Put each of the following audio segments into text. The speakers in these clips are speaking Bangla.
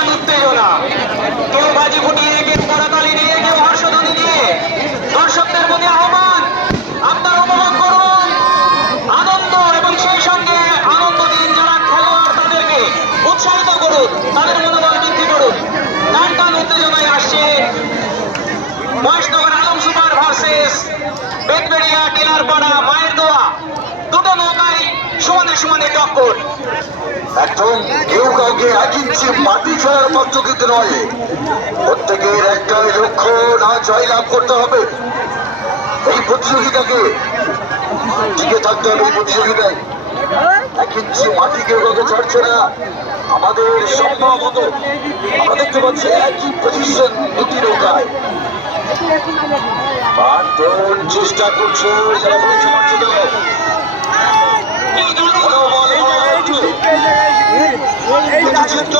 টান উত্তেজনা কেউ বাজি ফুটিয়ে কেউ করাতালি দিয়ে কেউ হর্ষধ্বনি দিয়ে দর্শকদের প্রতি আহ্বান, আপনারা উপভোগ করুন। আনন্দ এবং সেই সঙ্গে আনন্দ দিন যারা খেলোয়াড় তাদেরকে উৎসাহিত করুন, তাদের মনোবল বৃদ্ধি করুন। টান টান উত্তেজনায় আসছে মহেশনগর আলম সুপার ভার্সেস বেতবেড়িয়া টিলারপাড়া মায়ের সমানে সমানে টক্কর একদম কেউ কাউকে এক ইঞ্চি মাটি ছাড়ার পত্র কিন্তু নয়। প্রত্যেকের একটা লক্ষ্য না জয় লাভ করতে হবে। এই প্রতিযোগিতাকে টিকে থাকতে হবে এই প্রতিযোগিতায়। এক ইঞ্চি মাটি কেউ কাউকে ছাড়ছে না। আমাদের সম্ভবত আমরা দেখতে পাচ্ছি একই পজিশন দুটি নৌকায়। চেষ্টা করছে যারা বলছে মারছে দাও। মনোবল একটু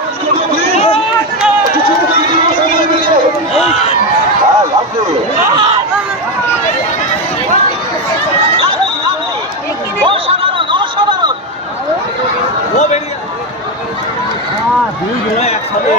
দুই জোড়া একসাথে